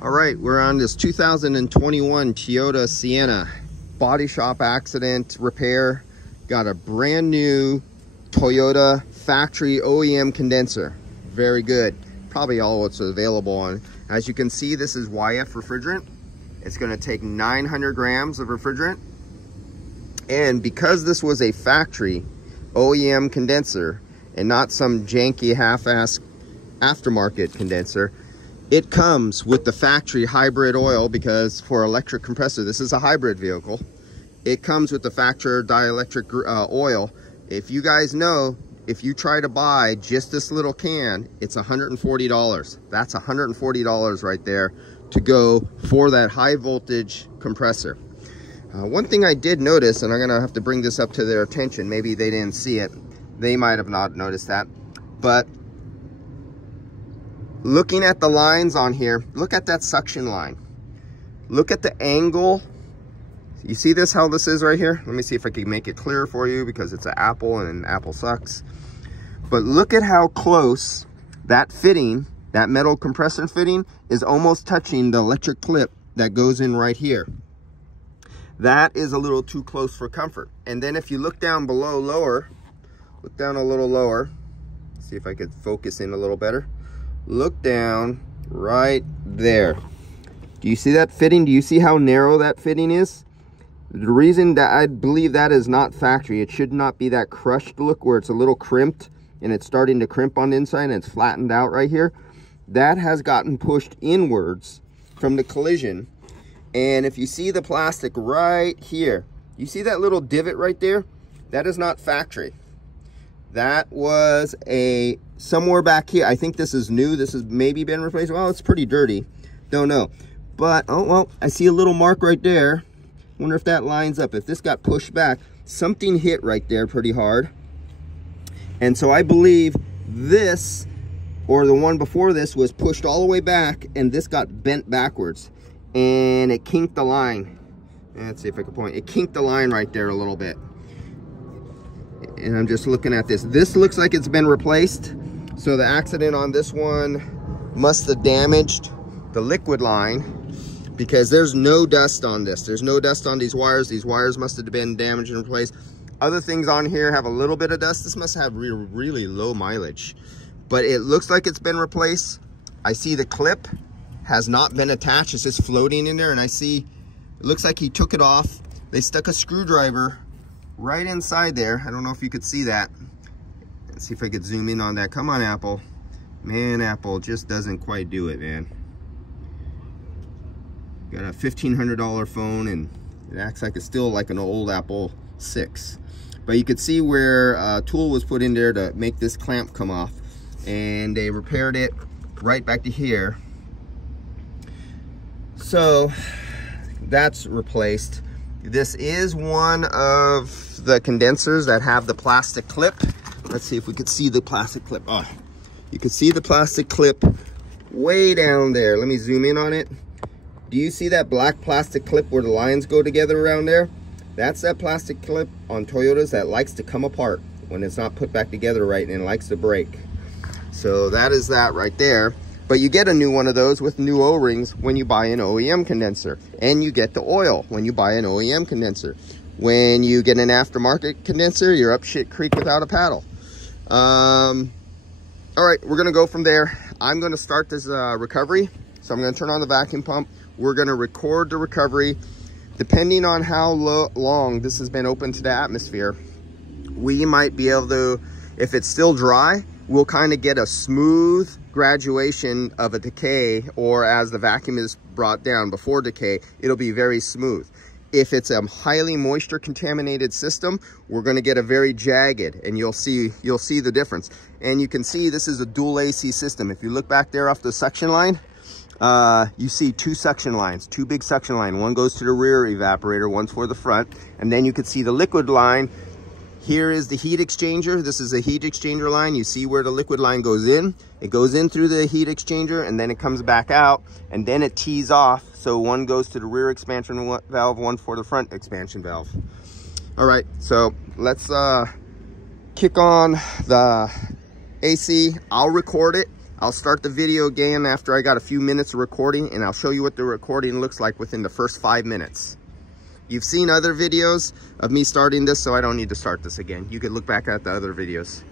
All right, we're on this 2021 Toyota Siena body shop accident repair. Got a brand new Toyota factory OEM condenser. Very good. Probably all what's available on. As you can see, this is YF refrigerant. It's going to take 900 grams of refrigerant. And because this was a factory OEM condenser and not some janky half-ass aftermarket condenser, it comes with the factory hybrid oil, because for electric compressor, this is a hybrid vehicle. It comes with the factory dielectric oil. If you guys know, if you try to buy just this little can, it's $140. That's $140 right there to go for that high voltage compressor. One thing I did notice, and I'm gonna have to bring this up to their attention, maybe they didn't see it. They might have not noticed that, but looking at the lines on here, look at that suction line. Look at the angle. You see this, how this is right here? Let me see if I can make it clearer for you, because it's an Apple and Apple sucks. But look at how close that fitting, that metal compressor fitting, is almost touching the electric clip that goes in right here. That is a little too close for comfort. And then if you look down below, lower, look down a little lower, see if I could focus in a little better. Look down right there. Do you see that fitting? Do you see how narrow that fitting is? The reason that I believe that is not factory, it should not be that crushed look where it's a little crimped and it's starting to crimp on the inside and it's flattened out right here. That has gotten pushed inwards from the collision. And if you see the plastic right here, you see that little divot right there? That is not factory. That was a somewhere back here. I think this is new. This has maybe been replaced. Well, it's pretty dirty. Don't know. But, oh, well, I see a little mark right there. Wonder if that lines up. If this got pushed back, something hit right there pretty hard. And so I believe this, or the one before this, was pushed all the way back, and this got bent backwards. And it kinked the line. Let's see if I can point. It kinked the line right there a little bit. And I'm just looking at this. This looks like it's been replaced. So the accident on this one must have damaged the liquid line, because there's no dust on this. There's no dust on these wires. These wires must have been damaged and replaced. Other things on here have a little bit of dust. This must have really low mileage, but it looks like it's been replaced. I see the clip has not been attached. It's just floating in there, and I see it looks like he took it off. They stuck a screwdriver right inside there. I don't know if you could see that. Let's see if I could zoom in on that. Come on, Apple. Man, Apple just doesn't quite do it, man. Got a $1,500 phone, and it acts like it's still like an old Apple 6. But you could see where a tool was put in there to make this clamp come off, and they repaired it right back to here. So that's replaced. This is one of the condensers that have the plastic clip. Let's see if we could see the plastic clip. Oh, you can see the plastic clip way down there. Let me zoom in on it. Do you see that black plastic clip where the lines go together around there? That's that plastic clip on Toyotas that likes to come apart when it's not put back together right, and likes to break. So that is that right there. But you get a new one of those with new O-rings when you buy an OEM condenser. And you get the oil when you buy an OEM condenser. When you get an aftermarket condenser, you're up shit creek without a paddle. All right, we're gonna go from there. I'm gonna start this recovery. So I'm gonna turn on the vacuum pump. We're gonna record the recovery. Depending on how long this has been open to the atmosphere, we might be able to, if it's still dry, we'll kind of get a smooth graduation of a decay, or as the vacuum is brought down before decay, it'll be very smooth. If it's a highly moisture contaminated system, we're going to get a very jagged, and you'll see the difference. And you can see this is a dual AC system. If you look back there off the suction line, you see two suction lines, two big suction lines. One goes to the rear evaporator, one's for the front. And then you can see the liquid line. Here is the heat exchanger. This is a heat exchanger line. You see where the liquid line goes in. It goes in through the heat exchanger, and then it comes back out, and then it tees off. So one goes to the rear expansion valve, one for the front expansion valve. All right, so let's kick on the AC. I'll record it. I'll start the video again after I got a few minutes of recording, and I'll show you what the recording looks like within the first 5 minutes. You've seen other videos of me starting this, so I don't need to start this again. You can look back at the other videos.